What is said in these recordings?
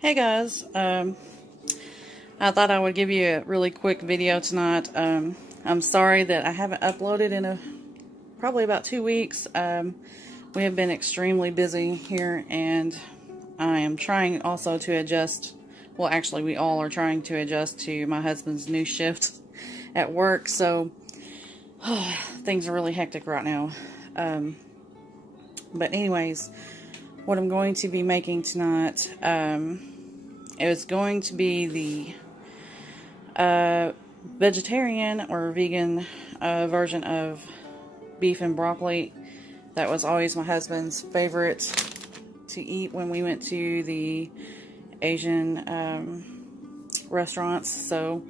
Hey guys, I thought I would give you a really quick video tonight. I'm sorry that I haven't uploaded in probably about 2 weeks. We have been extremely busy here, and I am trying also to adjust. Well, actually, we all are trying to adjust to my husband's new shift at work, so things are really hectic right now. But anyways, what I'm going to be making tonight, it's going to be the vegetarian or vegan version of beef and broccoli. That was always my husband's favorite to eat when we went to the Asian restaurants. So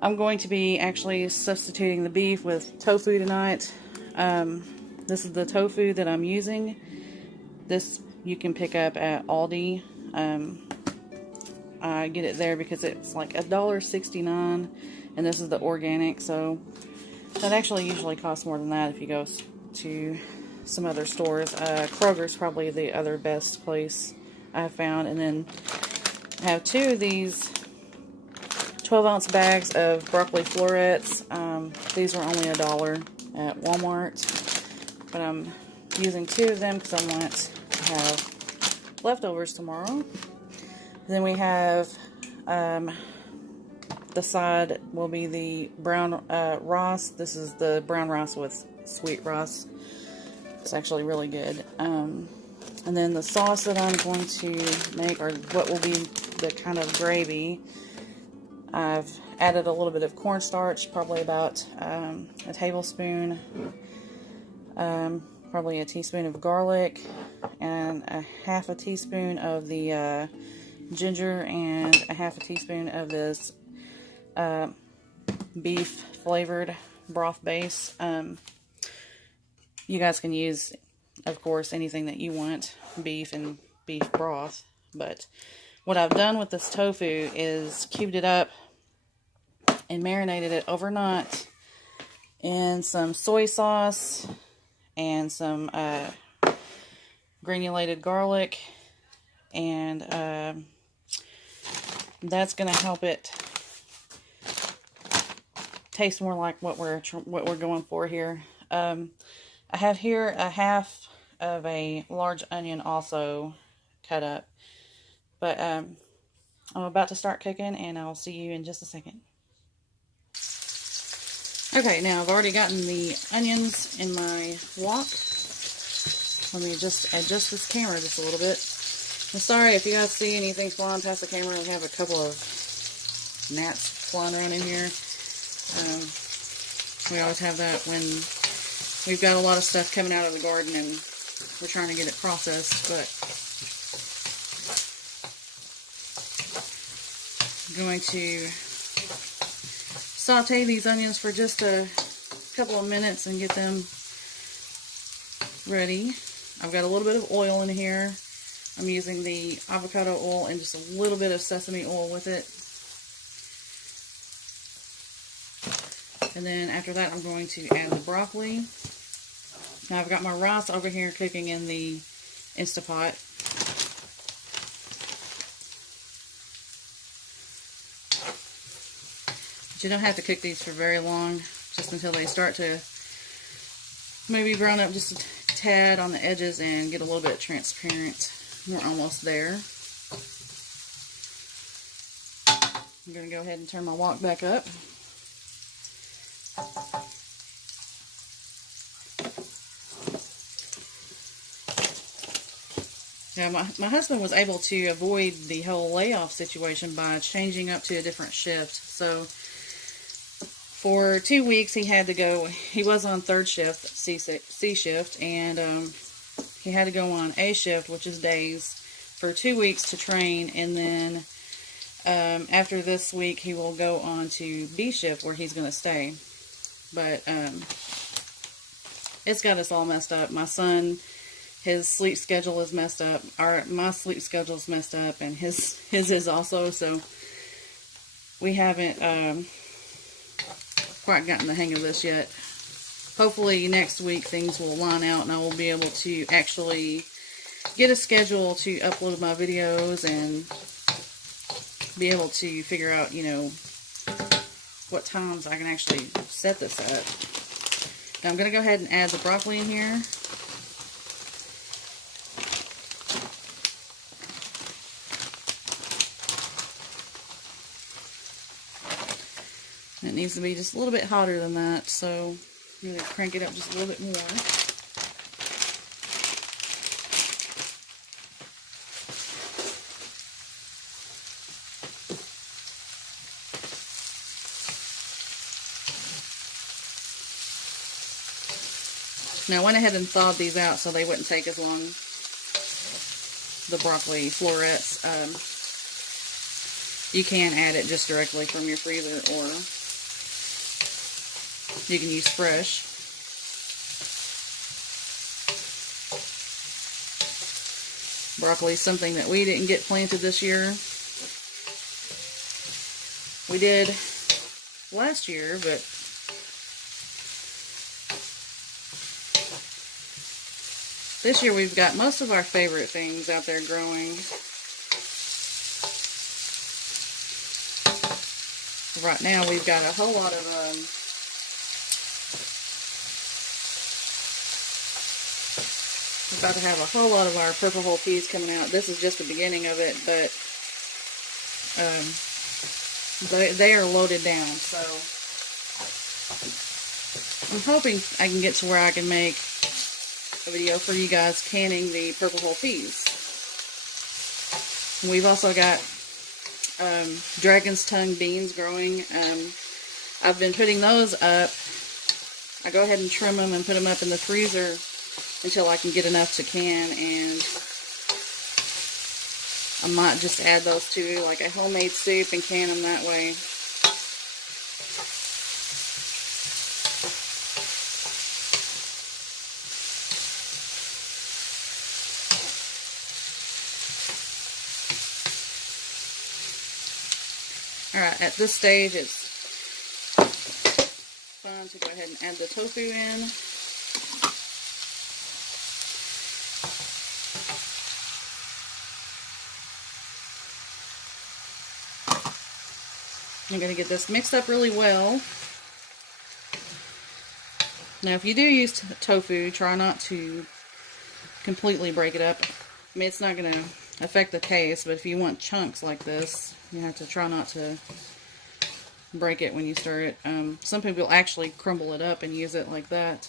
I'm going to be actually substituting the beef with tofu tonight. This is the tofu that I'm using. This you can pick up at Aldi. I get it there because it's like $1.69, and this is the organic, so that actually usually costs more than that if you go to some other stores. Kroger's probably the other best place I've found. And then I have two of these 12-ounce bags of broccoli florets. These were only $1 at Walmart, but I'm using two of them because I want to have leftovers tomorrow. Then we have the side will be the brown rice. This is the brown rice with sweet rice. It's actually really good. And then the sauce that I'm going to make, or what will be the kind of gravy, I've added a little bit of cornstarch, probably about a tablespoon, probably a teaspoon of garlic, and a half a teaspoon of the ginger, and a half a teaspoon of this beef flavored broth base. You guys can use, of course, anything that you want, beef and beef broth. But what I've done with this tofu is cubed it up and marinated it overnight in some soy sauce and some granulated garlic, and that's going to help it taste more like what we're going for here. I have here a half of a large onion also cut up. But I'm about to start cooking, and I'll see you in just a second. Okay, now I've already gotten the onions in my wok. Let me just adjust this camera just a little bit. I'm sorry if you guys see anything flying past the camera. We have a couple of gnats flying around in here. We always have that when we've got a lot of stuff coming out of the garden and we're trying to get it processed. But I'm going to saute these onions for just a couple of minutes and get them ready. I've got a little bit of oil in here. I'm using the avocado oil and just a little bit of sesame oil with it. And then after that, I'm going to add the broccoli. Now I've got my rice over here cooking in the Instapot. But you don't have to cook these for very long, just until they start to maybe brown up just a tad on the edges and get a little bit transparent. We're almost there. I'm going to go ahead and turn my wok back up. Now, my husband was able to avoid the whole layoff situation by changing up to a different shift. So, for 2 weeks, he had to go, he was on third shift, C shift, and he had to go on A shift, which is days, for 2 weeks to train, and then after this week, he will go on to B shift, where he's going to stay. But it's got us all messed up. My son, his sleep schedule is messed up. My sleep schedule is messed up, and his is also. So we haven't quite gotten the hang of this yet. Hopefully next week things will line out, and I will be able to actually get a schedule to upload my videos and be able to figure out, you know, what times I can actually set this at. Now I'm going to go ahead and add the broccoli in here. It needs to be just a little bit hotter than that, so I'm going to crank it up just a little bit more. Now I went ahead and thawed these out so they wouldn't take as long, the broccoli florets. You can add it just directly from your freezer, or you can use fresh. Broccoli is something that we didn't get planted this year. We did last year, but this year we've got most of our favorite things out there growing. Right now we've got a whole lot of we're about to have a whole lot of our purple hull peas coming out. This is just the beginning of it, but they are loaded down, so I'm hoping I can get to where I can make a video for you guys canning the purple hull peas. We've also got dragon's tongue beans growing. I've been putting those up. I go ahead and trim them and put them up in the freezer until I can get enough to can, and I might just add those to like a homemade soup and can them that way. Alright, at this stage it's fun to go ahead and add the tofu in. I'm going to get this mixed up really well. Now if you do use tofu, try not to completely break it up. I mean, it's not going to affect the taste, but if you want chunks like this, you have to try not to break it when you stir it. Some people actually crumble it up and use it like that.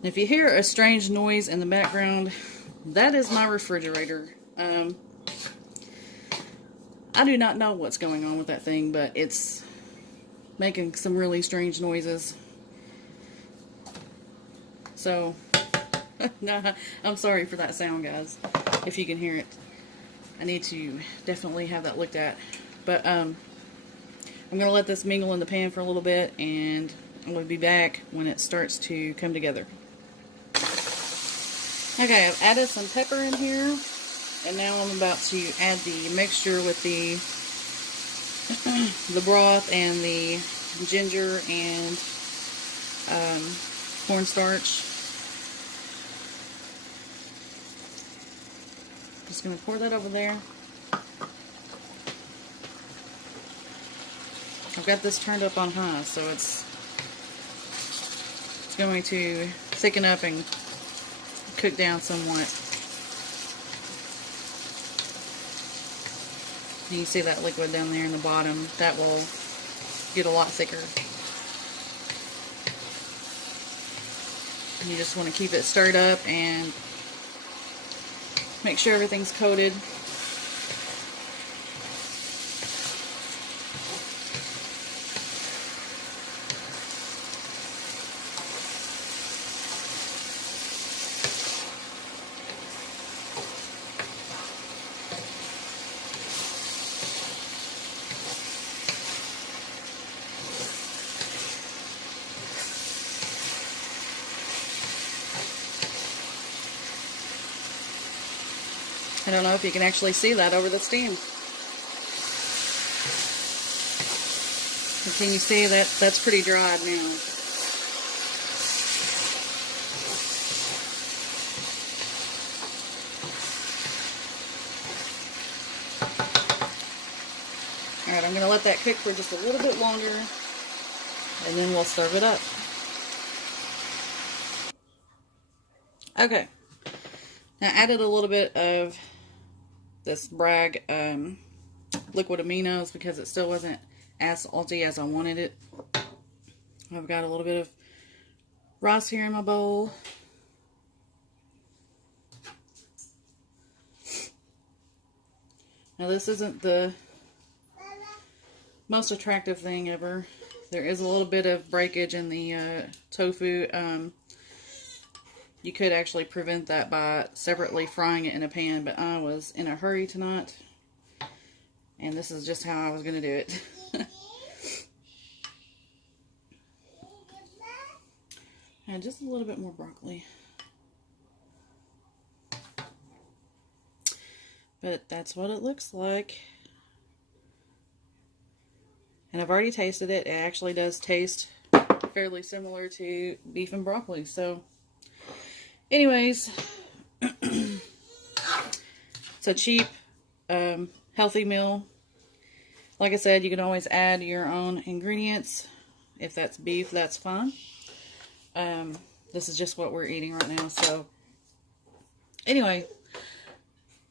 If you hear a strange noise in the background, that is my refrigerator. I do not know what's going on with that thing, but it's making some really strange noises. So, no, I'm sorry for that sound, guys, if you can hear it. I need to definitely have that looked at. But I'm going to let this mingle in the pan for a little bit, and I'm going to be back when it starts to come together. Okay, I've added some pepper in here, and now I'm about to add the mixture with the broth and the ginger and cornstarch. Just going to pour that over there. I've got this turned up on high, so it's going to thicken up and cook down somewhat. You see that liquid down there in the bottom? That will get a lot thicker. You just want to keep it stirred up and make sure everything's coated. I don't know if you can actually see that over the steam. Can you see that? That's pretty dried now. Alright, I'm going to let that cook for just a little bit longer, and then we'll serve it up. Okay. Now, I added a little bit of this Bragg liquid aminos because it still wasn't as salty as I wanted it. I've got a little bit of rice here in my bowl. Now, this isn't the most attractive thing ever. There is a little bit of breakage in the tofu. You could actually prevent that by separately frying it in a pan, but I was in a hurry tonight, and this is just how I was going to do it. And just a little bit more broccoli. But that's what it looks like. And I've already tasted it. It actually does taste fairly similar to beef and broccoli. So, anyways, it's a cheap, healthy meal. Like I said, you can always add your own ingredients. If that's beef, that's fine. This is just what we're eating right now. So, anyway,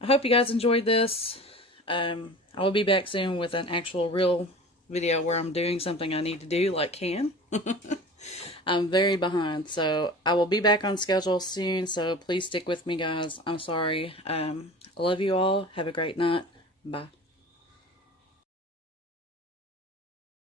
I hope you guys enjoyed this. I will be back soon with an actual real video where I'm doing something I need to do, like can. I'm very behind, so I will be back on schedule soon, so please stick with me, guys. I'm sorry. I love you all. Have a great night. Bye.